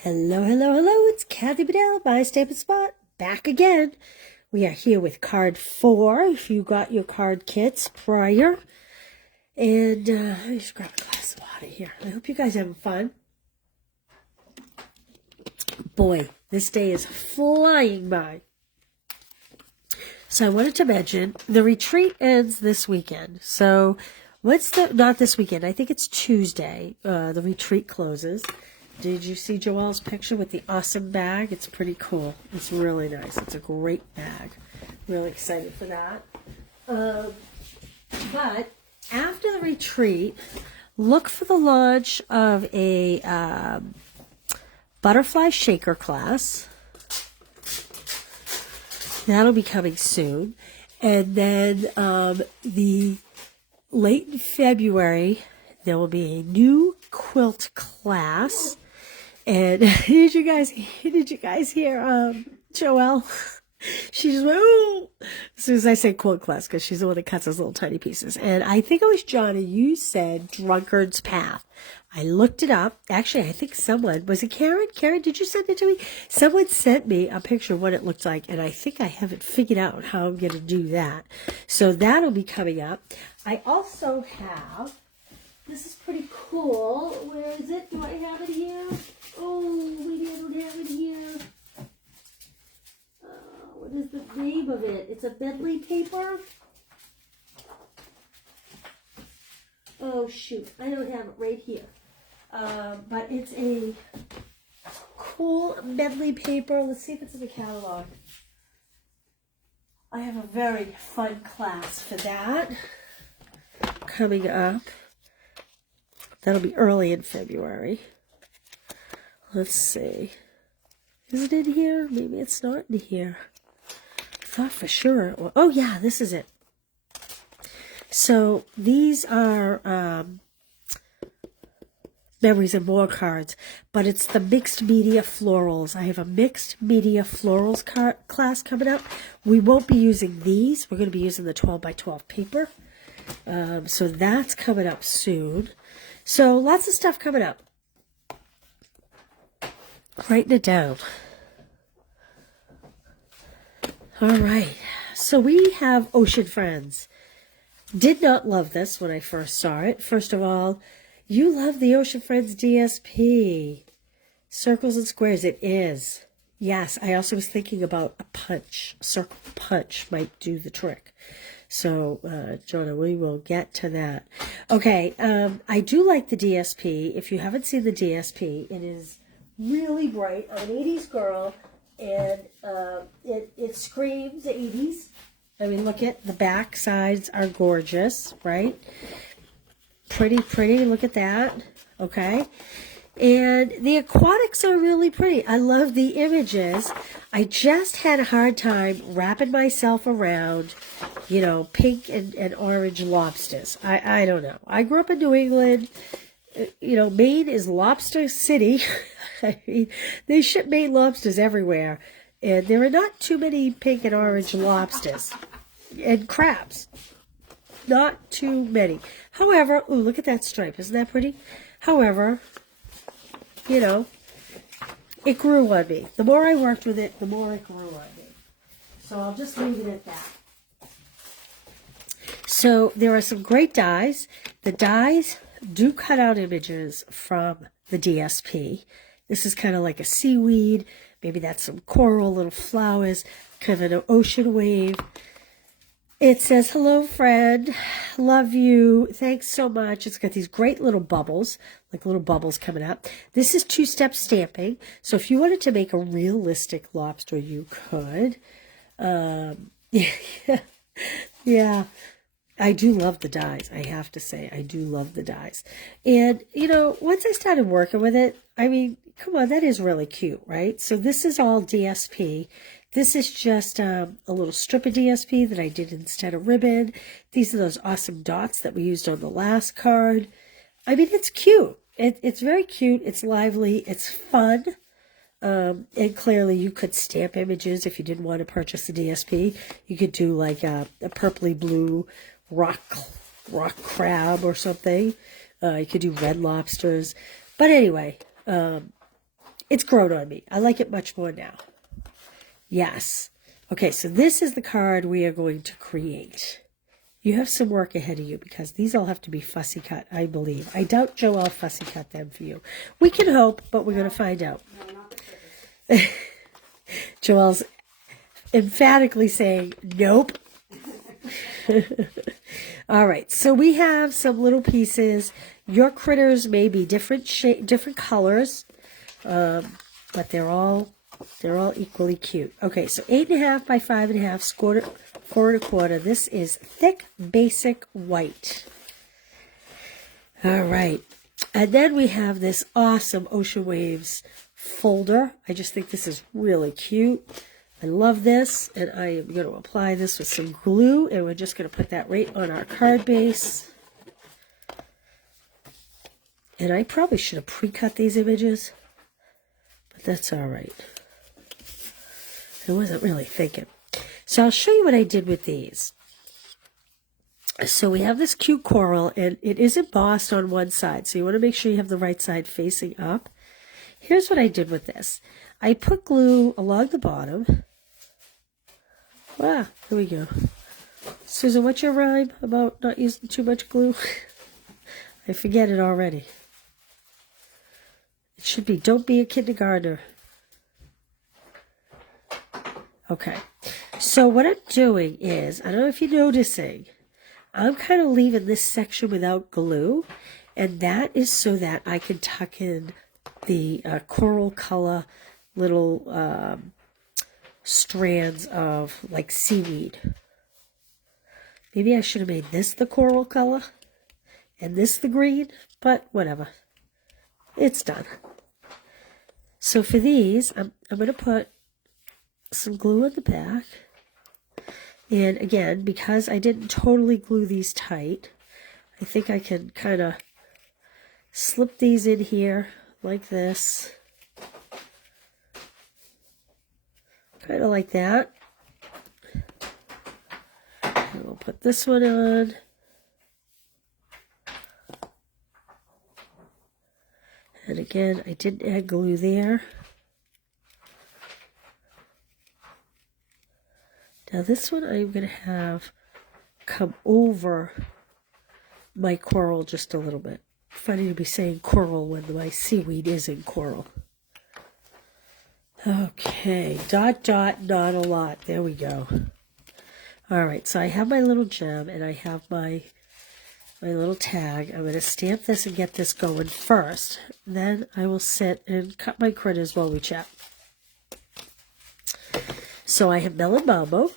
Hello, hello, hello. It's Kathy Bedell, My Stamp and Spot, back again. We are here with card 4, if you got your card kits prior. And let me just grab a glass of water here. I hope you guys are having fun. Boy, this day is flying by. So I wanted to mention, the retreat ends this weekend. So not this weekend, I think it's Tuesday, the retreat closes. Did you see Joelle's picture with the awesome bag? It's pretty cool. It's really nice. It's a great bag. Really excited for that. But after the retreat, look for the launch of a butterfly shaker class. That'll be coming soon. And then the late in February, there will be a new quilt class. And did you guys hear Joelle? She just went, oh, as soon as I say quilt class, because she's the one that cuts those little tiny pieces. And I think it was Johnny, you said Drunkard's Path. I looked it up. Actually, I think was it Karen? Karen, did you send it to me? Someone sent me a picture of what it looked like, and I think I haven't figured out how I'm going to do that. So that'll be coming up. I also have, this is pretty cool. Where is it? Do I have it here? Oh, maybe I don't have it here. What is the name of it? It's a Bentley paper. Oh, shoot. I don't have it right here. But it's a cool Bentley paper. Let's see if it's in the catalog. I have a very fun class for that coming up. That'll be early in February. Let's see. Is it in here? Maybe it's not in here. I thought for sure. Oh, yeah, this is it. So these are Memories and More cards, but it's the mixed media florals. I have a mixed media florals class coming up. We won't be using these. We're going to be using the 12 by 12 paper. So that's coming up soon. So lots of stuff coming up. Writing it down. All right. So we have Ocean Friends. Did not love this when I first saw it. First of all, you love the Ocean Friends DSP. Circles and squares, it is. Yes, I also was thinking about a punch. A circle punch might do the trick. So, Jonah, we will get to that. Okay, I do like the DSP. If you haven't seen the DSP, it is really bright. I'm an 80s girl, and it screams 80s. I mean, look at the back sides are gorgeous, right? Pretty, pretty. Look at that. Okay. And the aquatics are really pretty. I love the images. I just had a hard time wrapping myself around, pink and orange lobsters. I don't know. I grew up in New England. Maine is lobster city. I mean, they ship Maine lobsters everywhere. And there are not too many pink and orange lobsters. And crabs. Not too many. However, ooh, look at that stripe. Isn't that pretty? However, it grew on me. The more I worked with it, the more it grew on me. So I'll just leave it at that. So there are some great dies. The dies do cut out images from the DSP. This is kind of like a seaweed. Maybe that's some coral, little flowers, kind of an ocean wave. It says, hello, friend. Love you. Thanks so much. It's got these great little bubbles, like little bubbles coming up. This is two-step stamping. So if you wanted to make a realistic lobster, you could. Yeah. I do love the dies. I have to say, I do love the dies. And, once I started working with it, I mean, come on, that is really cute, right? So this is all DSP. This is just a little strip of DSP that I did instead of ribbon. These are those awesome dots that we used on the last card. I mean, it's cute. It's very cute. It's lively. It's fun. And clearly you could stamp images if you didn't want to purchase the DSP. You could do like a purpley blue rock crab or something. You could do red lobsters. But anyway, it's grown on me. I like it much more now. Yes. Okay, so this is the card we are going to create. You have some work ahead of you because these all have to be fussy cut, I believe. I doubt Joelle fussy cut them for you. We can hope, but we're going to find out. Joelle's emphatically saying, nope. All right, so we have some little pieces. Your critters may be different colors, but they're all equally cute. Okay, so 8.5 by 5.5, 4 1/4. This is thick, basic white. All right, and then we have this awesome Ocean Waves folder. I just think this is really cute. I love this, and I am going to apply this with some glue, and we're just going to put that right on our card base. And I probably should have pre-cut these images, but that's all right. I wasn't really thinking. So I'll show you what I did with these. So we have this cute coral, and it is embossed on one side, so you want to make sure you have the right side facing up. Here's what I did with this. I put glue along the bottom. Wow, here we go. Susan, what's your rhyme about not using too much glue? I forget it already. It should be, don't be a kindergartner. Okay, so what I'm doing is, I don't know if you're noticing, I'm kind of leaving this section without glue, and that is so that I can tuck in the coral color little strands of like seaweed. Maybe I should have made this the coral color and this the green, but whatever. It's done. So for these, I'm going to put some glue on the back. And again, because I didn't totally glue these tight, I think I can kind of slip these in here like this. Kind of like that. And we'll put this one on. And again, I didn't add glue there. Now this one I'm going to have come over my coral just a little bit. Funny to be saying coral when my seaweed is in coral. Okay, dot, dot, not a lot. There we go. All right, so I have my little gem and I have my little tag. I'm going to stamp this and get this going first. Then I will sit and cut my critters while we chat. So I have Melon Mambo.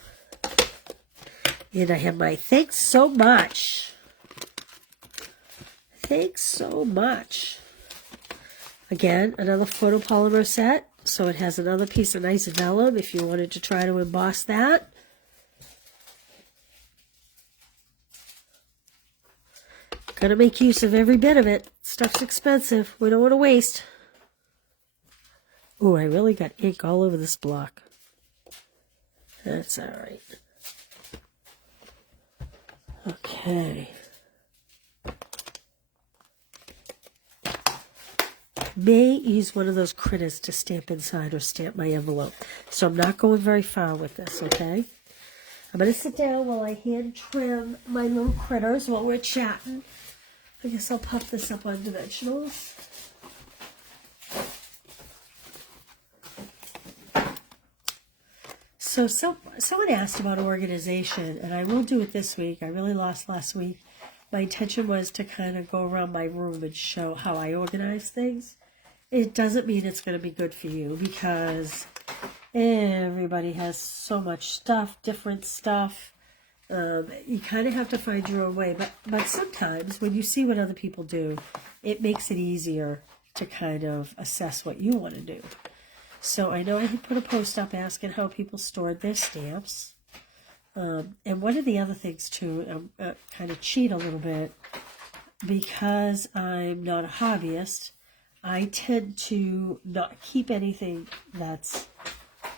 And I have my thanks so much. Thanks so much. Again, another photopolymer set. So it has another piece of nice vellum if you wanted to try to emboss that. Gotta make use of every bit of it. Stuff's expensive. We don't want to waste. Oh, I really got ink all over this block. That's all right. Okay. May use one of those critters to stamp inside or stamp my envelope. So I'm not going very far with this, okay? I'm going to sit down while I hand trim my little critters while we're chatting. I guess I'll pop this up on dimensionals. So someone asked about organization, and I will do it this week. I really lost last week. My intention was to kind of go around my room and show how I organize things. It doesn't mean it's going to be good for you because everybody has so much stuff, different stuff. You kind of have to find your own way. But sometimes when you see what other people do, it makes it easier to kind of assess what you want to do. So I know I had put a post up asking how people stored their stamps. And one of the other things too, kind of cheat a little bit, because I'm not a hobbyist, I tend to not keep anything that's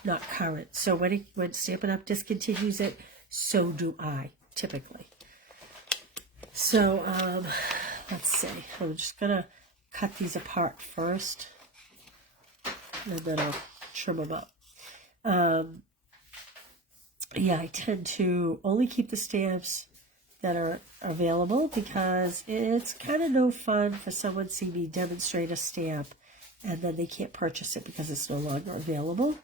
not current. So when Stampin' Up! Discontinues it, so do I, typically. So, let's see. I'm just going to cut these apart first. and then I'll trim them up. Yeah, I tend to only keep the stamps that are available because it's kind of no fun for someone to see me demonstrate a stamp and then they can't purchase it because it's no longer available.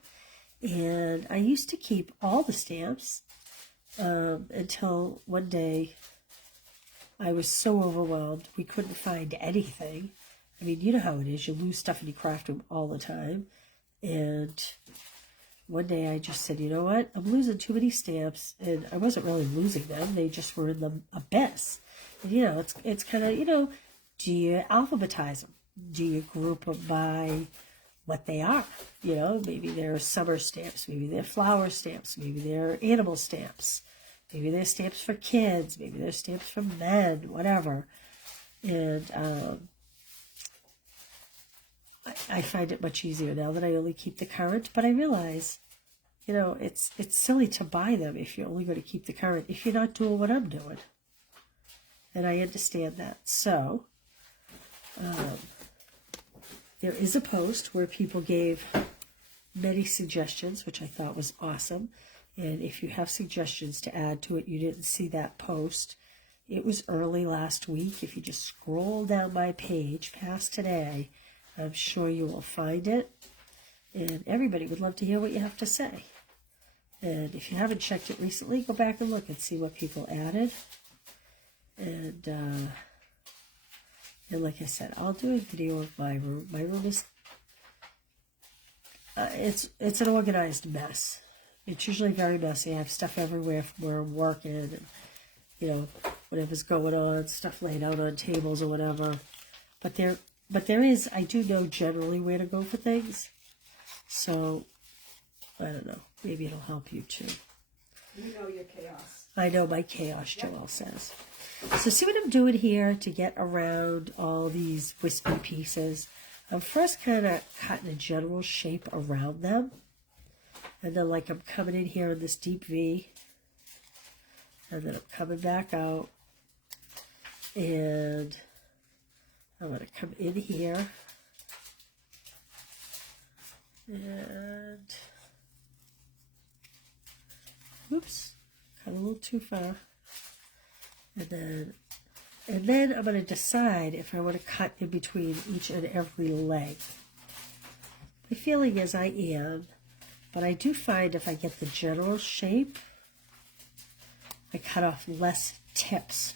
And I used to keep all the stamps until one day I was so overwhelmed we couldn't find anything. I mean, you know how it is. You lose stuff and you craft them all the time. And one day I just said, you know what? I'm losing too many stamps. And I wasn't really losing them. They just were in the abyss. And, you know, it's kind of, you know, do you alphabetize them? Do you group them by what they are? You know, maybe they're summer stamps. Maybe they're flower stamps. Maybe they're animal stamps. Maybe they're stamps for kids. Maybe they're stamps for men, whatever. And I find it much easier now that I only keep the current, but I realize, you know, it's silly to buy them if you're only going to keep the current, if you're not doing what I'm doing. And I understand that. So, there is a post where people gave many suggestions, which I thought was awesome. And if you have suggestions to add to it, you didn't see that post. It was early last week. If you just scroll down my page past today, I'm sure you will find it. And everybody would love to hear what you have to say. And if you haven't checked it recently, go back and look and see what people added. And like I said, I'll do a video of my room. My room is, it's an organized mess. It's usually very messy. I have stuff everywhere from where I'm working and, you know, whatever's going on, stuff laid out on tables or whatever. But there is, I do know generally where to go for things. So, I don't know. Maybe it'll help you too. You know your chaos. I know my chaos, Joelle says. So see what I'm doing here to get around all these wispy pieces. I'm first kind of cutting a general shape around them. And then like I'm coming in here in this deep V. And then I'm coming back out. And I'm going to come in here. And, oops, cut a little too far. And then I'm going to decide if I want to cut in between each and every leg. My feeling is I am, but I do find if I get the general shape, I cut off less tips.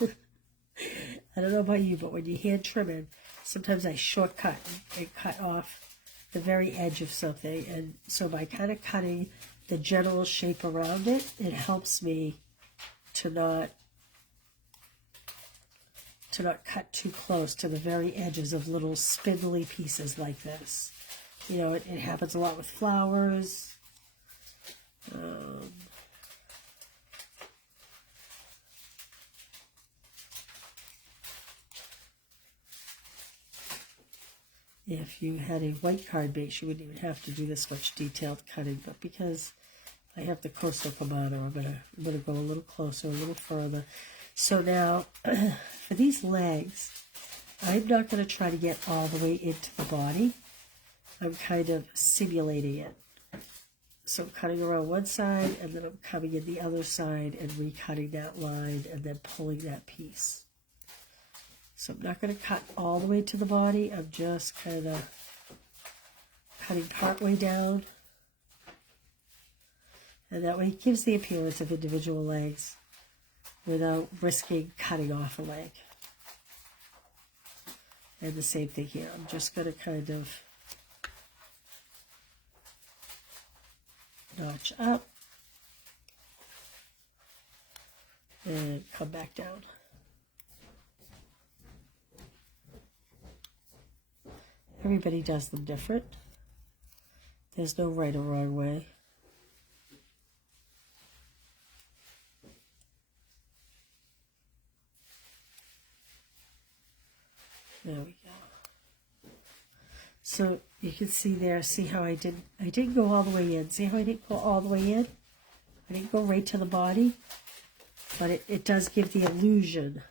I don't know about you, but when you hand trimming, sometimes I shortcut and cut off the very edge of something. And so by kind of cutting the general shape around it, it helps me to not cut too close to the very edges of little spindly pieces like this. You know, it happens a lot with flowers. If you had a white card base, you wouldn't even have to do this much detailed cutting, but because I have the Coastal Kamado, I'm gonna go a little closer, a little further. So now, for these legs, I'm not going to try to get all the way into the body. I'm kind of simulating it. So I'm cutting around one side, and then I'm coming in the other side and recutting that line, and then pulling that piece. So I'm not going to cut all the way to the body. I'm just kind of cutting part way down. And that way it gives the appearance of individual legs without risking cutting off a leg. And the same thing here. I'm just going to kind of notch up and come back down. Everybody does them different. There's no right or wrong way. There we go. So you can see there, see how I didn't go all the way in. See how I didn't go all the way in? I didn't go right to the body, but it does give the illusion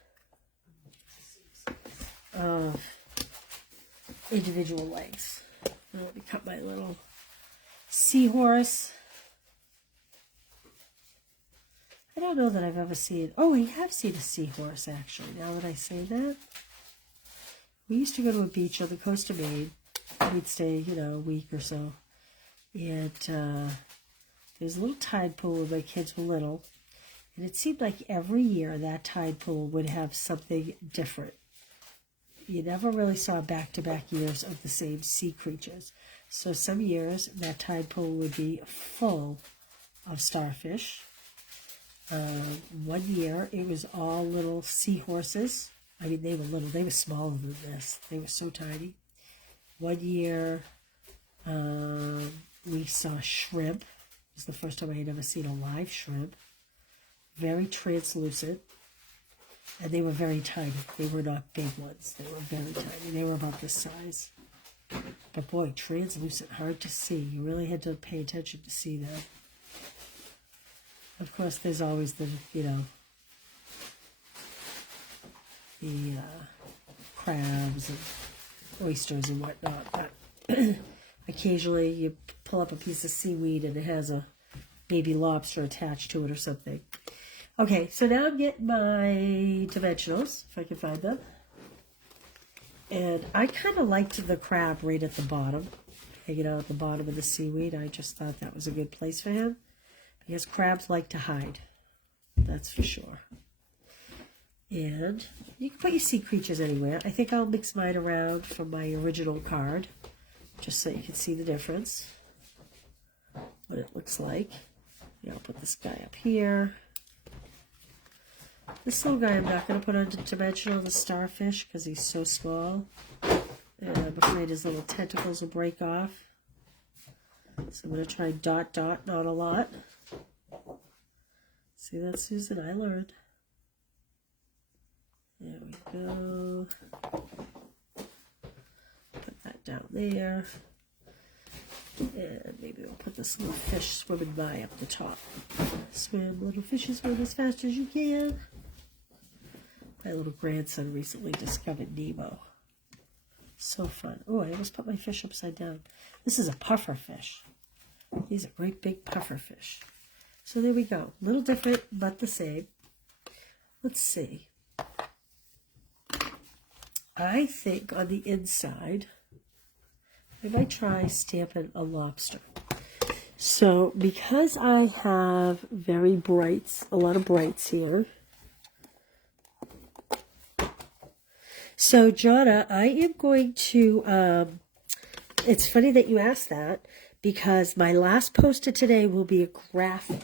of individual legs. Let me cut my little seahorse. I don't know that I've ever seen... Oh, I have seen a seahorse, actually, now that I say that. We used to go to a beach on the coast of Maine. We'd stay, you know, a week or so. And there's a little tide pool when my kids were little. And it seemed like every year that tide pool would have something different. You never really saw back-to-back years of the same sea creatures. So some years that tide pool would be full of starfish. One year it was all little seahorses. I mean, they were little. They were smaller than this. They were so tiny. One year we saw shrimp. It was the first time I had ever seen a live shrimp. Very translucent. And they were very tiny. They were not big ones. They were very tiny. They were about this size. But boy, translucent, hard to see. You really had to pay attention to see that. Of course, there's always the, you know, the crabs and oysters and whatnot. But occasionally you pull up a piece of seaweed and it has a baby lobster attached to it or something. Okay, so now I'm getting my dimensionals, if I can find them. And I kind of liked the crab right at the bottom, hanging out at the bottom of the seaweed. I just thought that was a good place for him, because crabs like to hide, that's for sure. And you can put your sea creatures anywhere. I think I'll mix mine around from my original card, just so you can see the difference, what it looks like. Yeah, I'll put this guy up here. This little guy I'm not going to put on dimensional, the starfish, because he's so small. And I'm afraid his little tentacles will break off. So I'm going to try dot, dot, not a lot. See that, Susan? I learned. There we go. Put that down there. And maybe we'll put this little fish swimming by up the top. Swim, little fishes, swim as fast as you can. My little grandson recently discovered Nemo. So fun. Oh, I almost put my fish upside down. This is a puffer fish. He's a great big puffer fish. So there we go. A little different, but the same. Let's see. I think on the inside, I might try stamping a lobster. So because I have very brights, a lot of brights here. So Jonna, I am going to, it's funny that you asked that, because my last post of today will be a graphic.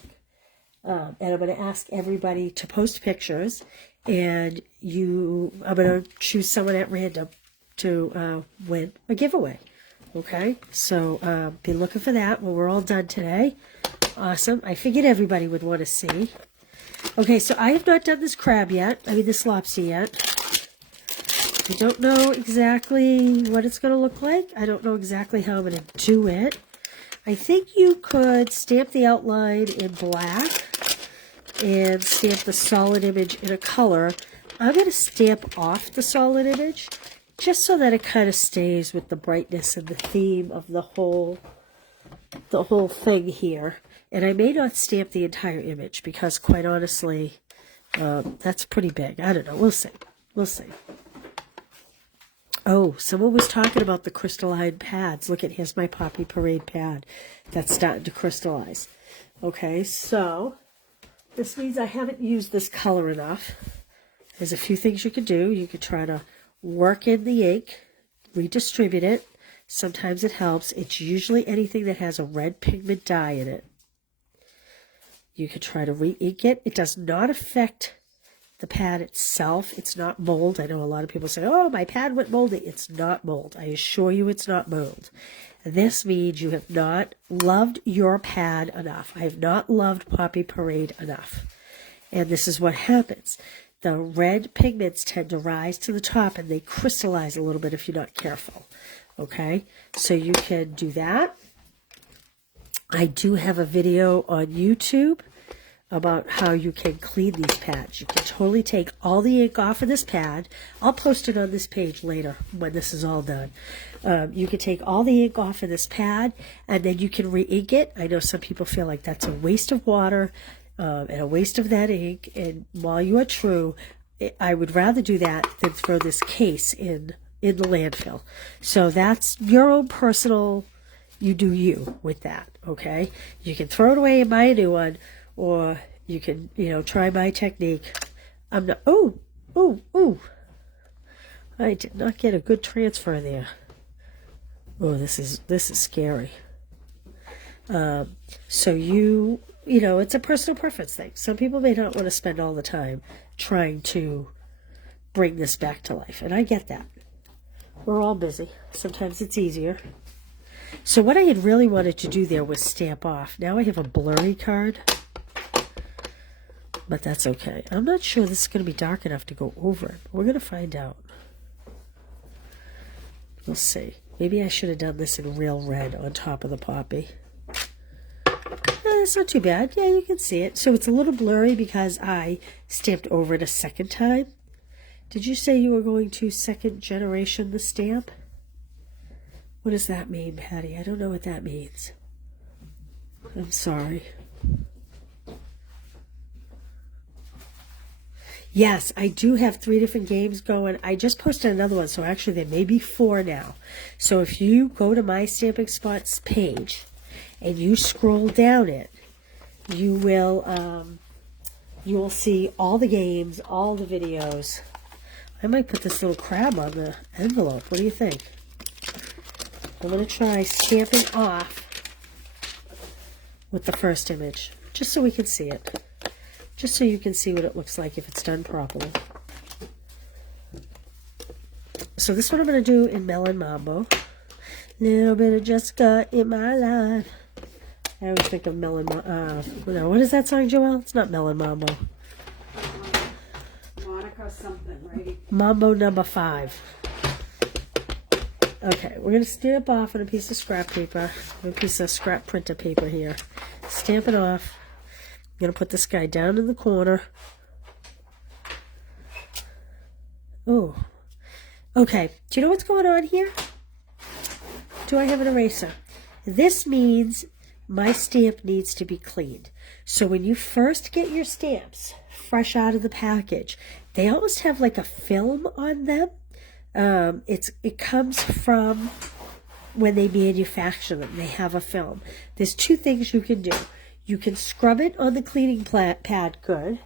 And I'm going to ask everybody to post pictures, and I'm going to choose someone at random to win a giveaway. Okay, so be looking for that when we're all done today. Awesome. I figured everybody would want to see. Okay, so I have not done this crab yet. I mean, this lobster yet. I don't know exactly what it's going to look like. I don't know exactly how I'm going to do it. I think you could stamp the outline in black and stamp the solid image in a color. I'm going to stamp off the solid image just so that it kind of stays with the brightness and the theme of the whole thing here. And I may not stamp the entire image because, quite honestly, that's pretty big. I don't know. We'll see. We'll see. Oh, someone was talking about the crystalline pads. Look at, here's my Poppy Parade pad that's starting to crystallize. Okay, so this means I haven't used this color enough. There's a few things you could do. You could try to work in the ink, redistribute it. Sometimes it helps. It's usually anything that has a red pigment dye in it. You could try to re-ink it. It does not affect the pad itself. It's not mold. I know a lot of people say, oh, my pad went moldy. It's not mold. I assure you it's not mold. This means you have not loved your pad enough. I have not loved Poppy Parade enough. And this is what happens. The red pigments tend to rise to the top and they crystallize a little bit if you're not careful. Okay, so you can do that. I do have a video on YouTube about how you can clean these pads. You can totally take all the ink off of this pad. I'll post it on this page later when this is all done. You can take all the ink off of this pad, and then you can re-ink it. I know some people feel like that's a waste of water and a waste of that ink. And while you are true, I would rather do that than throw this case in the landfill. So that's your own personal, you do you with that, okay? You can throw it away and buy a new one, or you can, try my technique. I'm not, oh, I did not get a good transfer there. Oh, this is scary. So it's a personal preference thing. Some people may not want to spend all the time trying to bring this back to life, and I get that. We're all busy. Sometimes it's easier. So what I had really wanted to do there was stamp off. Now I have a blurry card, but that's okay. I'm not sure this is going to be dark enough to go over it. We're going to find out. We'll see. Maybe I should have done this in real red on top of the poppy. It's not too bad. Yeah, you can see it. So it's a little blurry because I stamped over it a second time. Did you say you were going to second generation the stamp? What does that mean, Patty? I don't know what that means. I'm sorry. Yes, I do have 3 different games going. I just posted another one, so actually there may be 4 now. So if you go to my Stamping Spots page and you scroll down it, you will see all the games, all the videos. I might put this little crab on the envelope. What do you think? I'm going to try stamping off with the first image, just so we can see it. Just so you can see what it looks like if it's done properly. So this one I'm going to do in Melon Mambo. Little bit of Jessica in my life. I always think of Melon no, what is that song, Joelle? It's not Melon Mambo. Monica something, right? Mambo number 5. Okay, we're going to stamp off on a piece of scrap paper. A piece of scrap printer paper here. Stamp it off. I'm going to put this guy down in the corner. Oh. Okay, do you know what's going on here? Do I have an eraser? This means my stamp needs to be cleaned. So when you first get your stamps fresh out of the package, they almost have like a film on them. It comes from when they manufacture them. They have a film. There's 2 things you can do. You can scrub it on the cleaning pad good,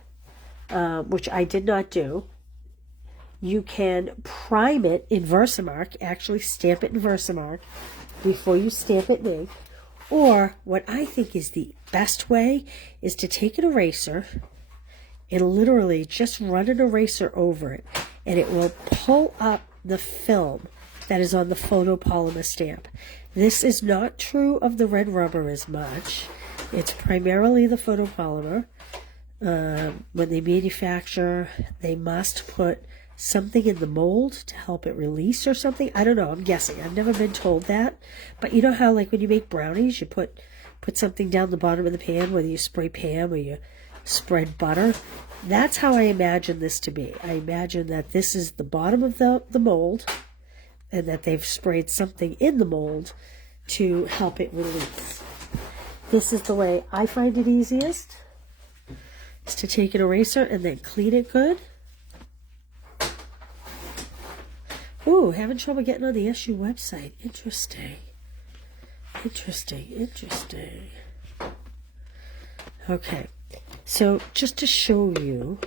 which I did not do. You can prime it in Versamark, actually stamp it in Versamark before you stamp it in ink. Or what I think is the best way is to take an eraser and literally just run an eraser over it, and it will pull up the film that is on the photopolymer stamp. This is not true of the red rubber as much. It's primarily the photopolymer. When they manufacture, they must put something in the mold to help it release or something. I don't know. I'm guessing. I've never been told that. But you know how, like, when you make brownies, you put something down the bottom of the pan, whether you spray Pam or you spread butter. That's how I imagine this to be. I imagine that this is the bottom of the mold, and that they've sprayed something in the mold to help it release. This is the way I find it easiest, is to take an eraser and then clean it good. Ooh, having trouble getting on the SU website. Interesting. Okay, so just to show you,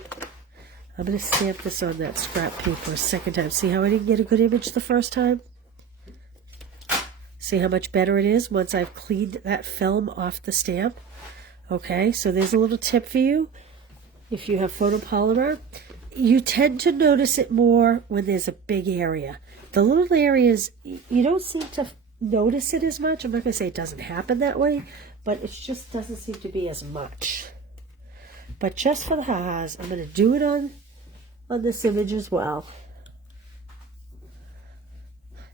I'm going to stamp this on that scrap paper a second time. See how I didn't get a good image the first time? See how much better it is once I've cleaned that film off the stamp? Okay, so there's a little tip for you. If you have photopolymer, you tend to notice it more when there's a big area. The little areas, you don't seem to notice it as much. I'm not going to say it doesn't happen that way, but it just doesn't seem to be as much. But just for the ha-has, I'm going to do it on this image as well.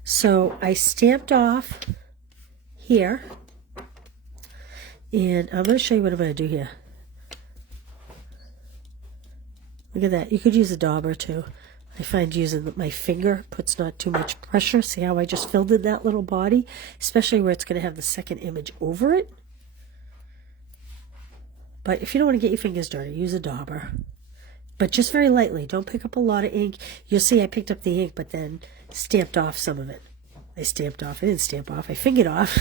So I stamped off here, and I'm going to show you what I'm going to do here. Look at that. You could use a dauber too. I find using my finger puts not too much pressure. See how I just filled in that little body? Especially where it's going to have the second image over it. But if you don't want to get your fingers dirty, use a dauber. But just very lightly. Don't pick up a lot of ink. You'll see I picked up the ink, but then stamped off some of it. I stamped off. I didn't stamp off. I fingered off.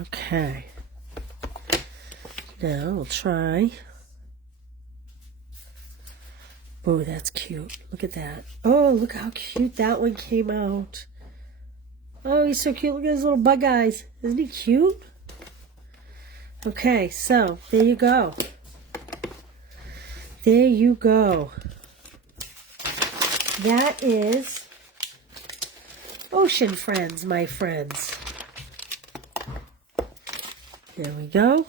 Okay. Now we'll try. Oh, that's cute. Look at that. Oh, look how cute that one came out. Oh, he's so cute. Look at his little bug eyes. Isn't he cute? Okay, so there you go. There you go. That is Ocean Friends, my friends. There we go.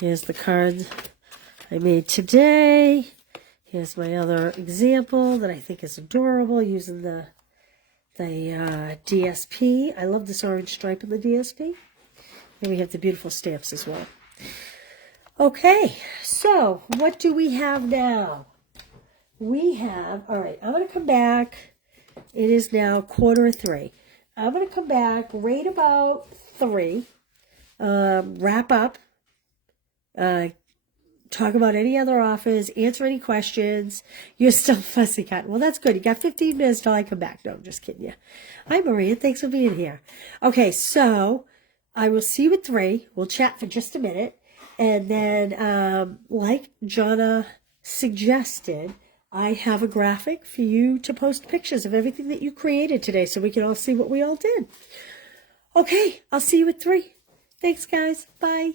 Here's the cards I made today. Here's my other example that I think is adorable using the DSP. I love this orange stripe in the DSP. And we have the beautiful stamps as well. Okay, so what do we have now? We have, all right, I'm going to come back. It is now 2:45. I'm going to come back right about 3. Wrap up. Talk about any other offers, answer any questions. You're still fussy cat. Well, that's good. You got 15 minutes till I come back. No, I'm just kidding you. Hi, Maria. Thanks for being here. Okay, so I will see you at 3. We'll chat for just a minute. And then, like Jonna suggested, I have a graphic for you to post pictures of everything that you created today so we can all see what we all did. Okay, I'll see you at 3. Thanks, guys. Bye.